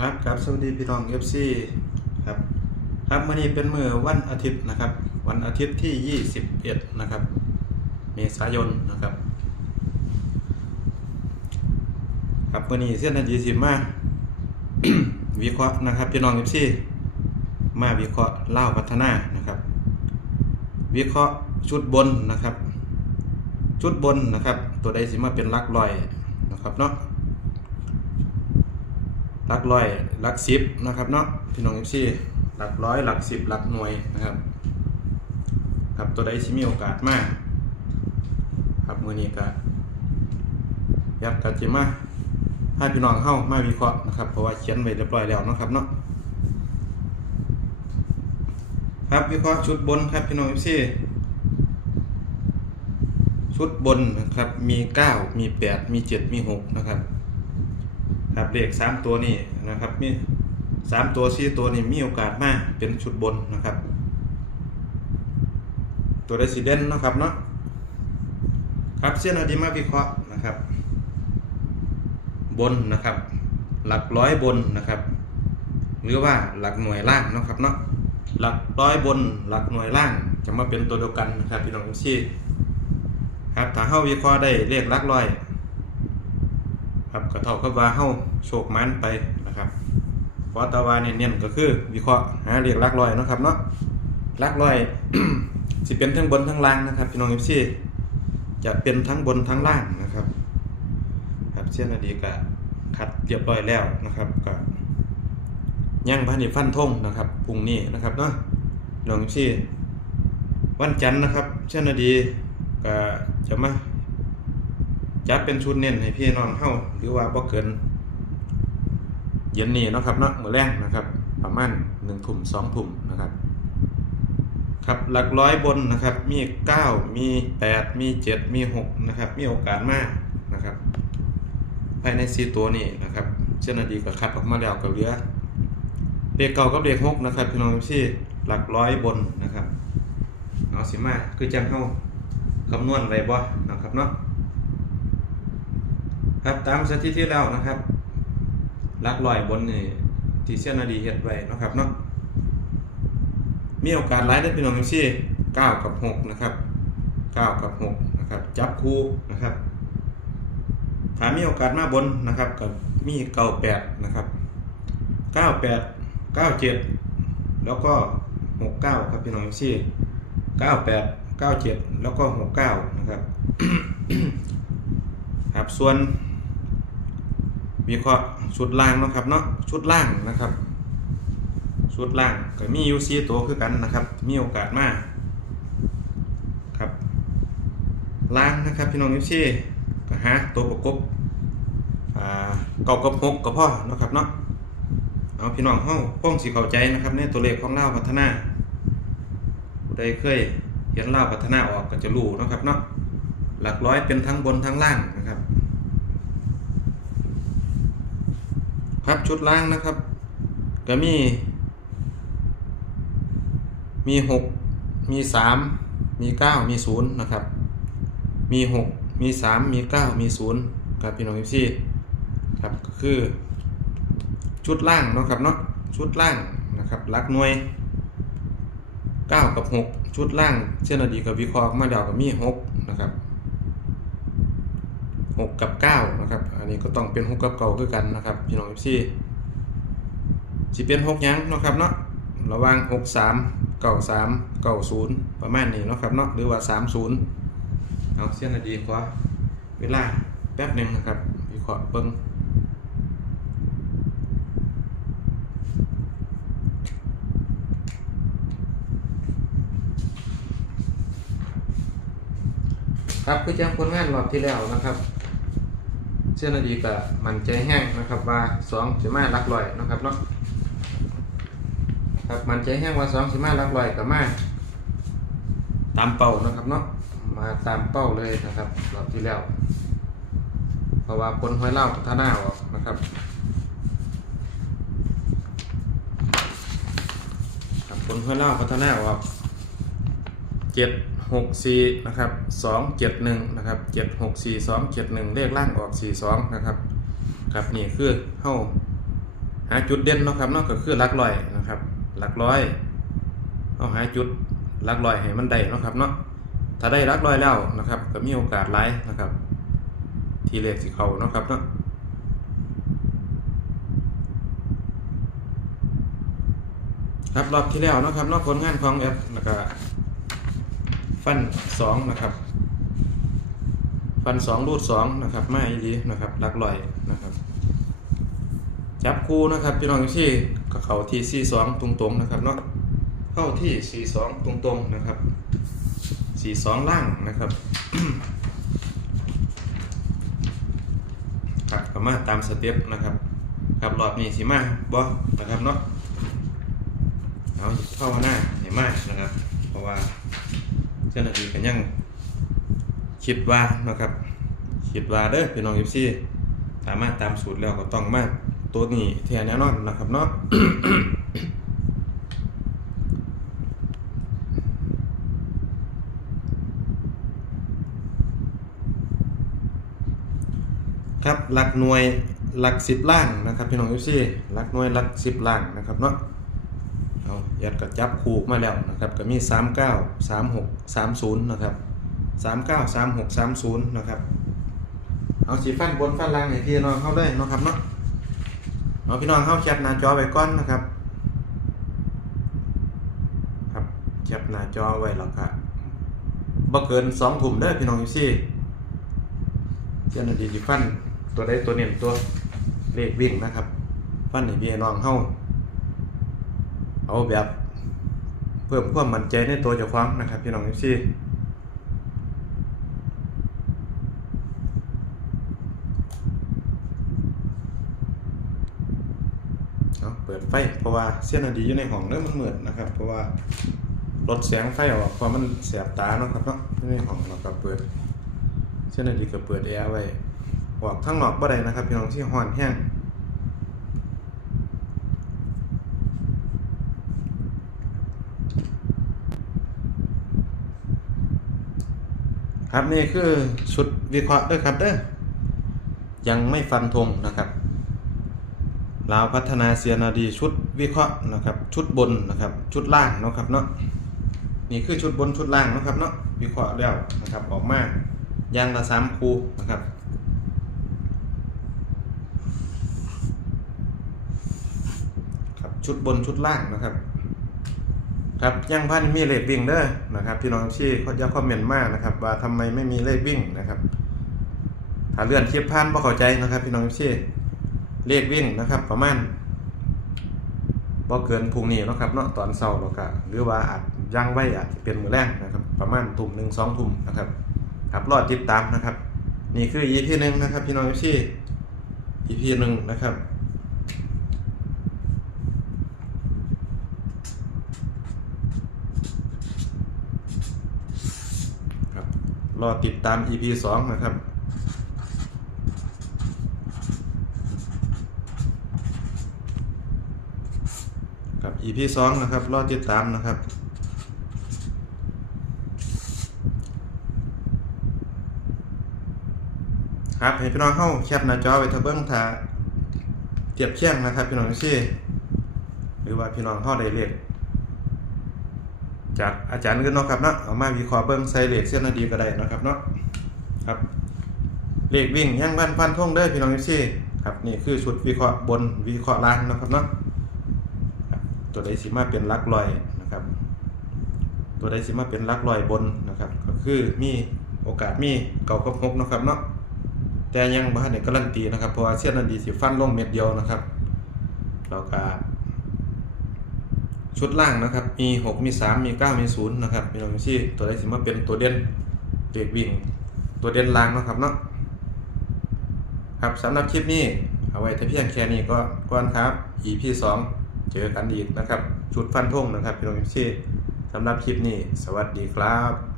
ครับครับสวัสดีพี่น้อง FC ครับครับมื่อนี้เป็นมือวันอาทิตย์นะครับ วันอาทิตย์ที่ 21 นะครับ เมษายนนะครับ ครับมื่อนี้เส้นนาทีสิมาวิเคราะห์นะครับพี่น้อง FC มาวิเคราะห์เล่าพัฒนานะครับ วิเคราะห์ชุดบนนะครับ ชุดบนนะครับ ตัวใดสิมาเป็นลักลอยนะครับเนาะ หลักร้อยหลักสิบนะครับเนาะพี่น้องเอฟซีหลักร้อยหลักสิบหลักหน่วยนะครับครับตัวใดที่มีโอกาสมาก ครับมือนี้ก็ยักกัจิมาให้พี่น้องเข้ามาวิเคราะห์นะครับเพราะว่าเขียนไว้เรียบร้อยแล้วนะครับเนาะครับวิเคราะห์ชุดบนครับพี่น้องเอฟซีชุดบนนะครับมี 9 มี 8 มี 7 มี 6 นะครับ ครับเลขสามตัวนี่นะครับมีสามตัวสี่ตัวนี่มีโอกาสมากเป็นชุดบนนะครับ ตัวเรสซิเดนต์นะครับเนาะครับเส้นอดีมาวิเคราะห์นะครับ บนนะครับ หลักร้อยบนนะครับ หรือว่าหลักหน่วยล่างนะครับเนาะหลักร้อยบนหลักหน่วยล่างจะมาเป็นตัวเดียวกันนะครับพี่น้องพี่ครับถ้าเข้าวิเคราะห์ได้เลขหลักร้อย ครับก็เท่ากับว่าเฮาโชคมันไปนะครับเพราะตะวันเน้นๆก็คือวิเคราะห์หาเรียกลักลอยนะครับเนาะลักลอยสิเป็นทั้งบนทั้งล่างนะครับพี่น้อง FC จะเป็นทั้งบนทั้งล่างนะครับครับเช่นอดีก็คัดเรียบร้อยแล้วนะครับก็ยังพันนิฟันทงนะครับพรุ่งนี้นะครับเนาะพี่น้อง FC วันจันทร์นะครับ เช่นอดีก็จะมา จัดเป็นชุดเน้นให้พี่น้องเฮาหรือว่าบ่เกิน เย็นนี้นะครับเนาะมื้อแรงนะครับ ประมาณ1ทุ่ม2ทุ่มนะครับ ครับหลักร้อยบนนะครับมี9มี8มี7มี6นะครับ มีโอกาสมากนะครับ ภายใน4ตัวนี้นะครับเช่นอดีก็คัดออกมาแล้วก็เหลือเลขเก่ากับเลข6นะครับพี่น้องที่หลักร้อยบนนะครับเอาสิมาคือจังเฮาคำนวณไว้บ่นะครับเนาะ ครับตามสถิติแล้วนะครับลักลอยบนนี่ที่เส้นนาดีเฮ็ดไว้นะครับเนาะมีโอกาสหลายได้พี่น้องซี่9กับ6นะครับ9กับ6นะครับจับคู่นะครับถ้ามีโอกาสมาบนนะครับก็มี98นะครับ98 97แล้วก็69ครับพี่น้องซี่98 97แล้วก็69นะครับครับส่วน วิเคราะห์ชุดล่างนะครับเนาะชุดล่างนะครับ ชุดล่างก็มีอยู่4ตัวคือกันนะครับ มีโอกาสมากครับล่างนะครับพี่น้องยูซีก็หาตัวประกบเก่ากับหกก็พอนะครับเนาะเอาพี่น้องเฮาพ้องสิเข้าใจนะครับในตัวเลขของเล่าพัฒนาผู้ใดเคยเห็นเล่าพัฒนาออกก็จะรู้นะครับเนาะหลักร้อยเป็นทั้งบนทั้งล่างนะครับ ครับชุดล่างนะครับ ก็มี มีหกมีสามมีเก้ามีศูนย์นะครับ มีหกมีสามมีเก้ามีศูนย์ครับพี่น้องพี่ครับก็คือชุดล่างเนาะครับเนาะชุดล่างนะครับลักหน่วยเก้ากับหกชุดล่างเช่นอดีกับวิเคราะห์มาเดากับมีหกนะครับ หกกับเก้านะครับ อันนี้ก็ต้องเป็นหกกับเก้าคือกันนะครับพี่น้องพี่สิเป็นหกยังนะครับเนาะระว่างหกสามเก้าสามเก้าศูนย์ประมาณนี้นะครับเนาะหรือว่าสามศูนย์เอาเส้นนาดีขอเวลาแป๊บหนึ่งนะครับวิเคราะห์เบิ้งครับคือจังผลงานรอบที่แล้วนะครับ เส้นนดีก็มันใจแห้งนะครับว่าสองจะมาลักลอยนะครับเนาะครับมันใจแห้งว่าสองจะมาลักลอยกับมาตามเป้านะครับเนาะมาตามเป้าเลยนะครับรอบที่แล้วเพราะว่าคนห้อยเล่าพัฒนาออกนะครับครับคนห้อยเล่าพัฒนาออกเจ็ด หกสี่นะครับสองเจ็ดหนึ่งนะครับเจ็ดหกสี่สองเจ็ดหนึ่งเลขล่างออกสี่สองนะครับครับนี่คือเข้าหาจุดเด่นเนาะครับเนาะก็คือหลักร้อยนะครับหลักร้อยเอาหาจุดหลักร้อยให้มันได้เนาะครับเนาะถ้าได้หลักร้อยแล้วนะครับ ก็มีโอกาสหลายนะครับ ทีเลขสิเขาเนาะครับเนาะครับรอบที่แล้วนะครับเนอกผลงานของแอปแล้วก็ ฟันสองนะครับ ฟันสองรูดสองนะครับไม่ดีนะครับลักร้อยนะครับ จับคู่นะครับพี่น้องที่ก็เข้าที่42ตรงๆนะครับเนาะเข้าที่42ตรงๆนะครับ42ล่างนะครับครับก็มาตามสเต็ปนะครับครับรอบนี้สิมาบ่นะครับเนาะเอาเข้าหน้าเห็นมากนะครับ เพราะว่า เจ้าหน้าที่ก็ยังคิดว่านะครับคิดว่าเด้อพี่น้องยิปซี่สามารถตามสูตรแล้วก็ต้องมาตัวนี้แทนแน่นอนนะครับเนาะครับหลักหน่วยหลักสิบล่างนะครับพี่น้องยูซี่หลักหน่วยหลักสิบล่างนะครับเนาะ เอายัดกับจับคูมาแล้วนะครับก็มีสามเก้าสามหกสามศูนย์นะครับสามเก้าสามหกสามศูนย์นะครับ เอาสีฟันบนฟันล่างให้พี่น้องเข้าเลยนะครับเนาะเอาพี่น้องเข้าแคปหน้าจอไว้ก่อนนะครับ ครับแคปหน้าจอไว้แล้วก็บ่เกินสองถุ่มเด้อพี่น้องยูซี่เจ้าหน้าที่ฟันตัวใดตัวเน้นตัวเลขวิ่งนะครับ ฟันให้พี่น้องเฮา เอาแบบเพิ่มความมั่นใจในตัวเจ้าของนะครับพี่น้องที่เปิดไฟเพราะว่าเส้นอดีอยู่ในห้องเริ่มมันมืดนะครับ เพราะว่าลดแสงไฟออกเพราะมันแสบตาเนาะครับเนาะอยู่ในห้องเราก็เปิดเช่นนั้นดีก็เปิดแอร์ไว้ออกทั้งนอกบ่ได้นะครับพี่น้องที่ห้อนแห้ง ครับนี่คือชุดวิเคราะห์ด้วยครับเด้อยังไม่ฟันธงนะครับลาวพัฒนาเซียนาดีชุดวิเคราะห์นะครับ ชุดบนนะครับ ชุดล่างนะครับเนาะนี่คือชุดบนชุดล่างนะครับเนาะวิเคราะห์แล้วนะครับออกมายางละสามคูนะครับครับ ชุดบนชุดล่างนะครับ ครับยังพันมีเลขวิ่งเด้อนะครับพี่น้องที่เขาจะคอมเมนต์มากนะครับ ว่าทำไมไม่มีเลขวิ่งนะครับถ้าเลื่อนคลิปพันบ่เข้าใจนะครับ พี่น้องที่เลขวิ่งนะครับ ประมาณบ่เกินพุ่งนี้นะครับเนาะตอนเช้าแล้วก็หรือว่าอาจย่างไว้อาจเป็นมือแรกนะครับ ประมาณทุ่มหนึ่งสองทุ่มนะครับครับรอดติดตามนะครับ นี่คือ EP หนึ่งนะครับ พี่น้องพี่ EP หนึ่งนะครับ รอติดตาม EP สองนะครับกับ EP สองนะครับ รอติดตามนะครับครับให้พี่น้องเข้าแคปหน้าจอไว้ถ้าเบิ้งถ้าเทียบเคียงนะครับ พี่น้องซี่หรือว่าพี่น้องเข้าได้เลข จากอาจารย์กันเนาะครับเนาะเอามาวิเคราะห์เบิ้งใส่เลขเส้นนาดีก็ได้เนาะครับเนาะครับเลขวิ่งยังพันพันท่งเด้อพี่น้องซี่ครับนี่คือชุดวิเคราะห์บนวิเคราะห์ล่างนะครับเนาะครับตัวใดสิมาเป็นลักลอยนะครับ ตัวใดสิมาเป็นลักลอยบนนะครับ ก็คือมีโอกาสมีเก่ากับหกนะครับเนาะแต่ยังบ่ทันได้การันตีนะครับเพราะว่าเสี้ยนอันดีสิฟันลงเม็ดเดียวนะครับแล้วก็ ชุดล่างนะครับ มี 6 มี 3 มี 9 มี 0 นะครับมีน้องซี่ตัวไดสิมาเป็นตัวเด่นเด็กวิ่ง ตัวเด่นล่างนะครับเนาะครับสำหรับคลิปนี้ เอาไว้แต่เพียงแค่นี้ก็ก่อนครับ EP 2 เจอกันอีกนะครับ ชุดฟันธงนะครับพี่น้องซี่สำหรับคลิปนี้ สวัสดีครับ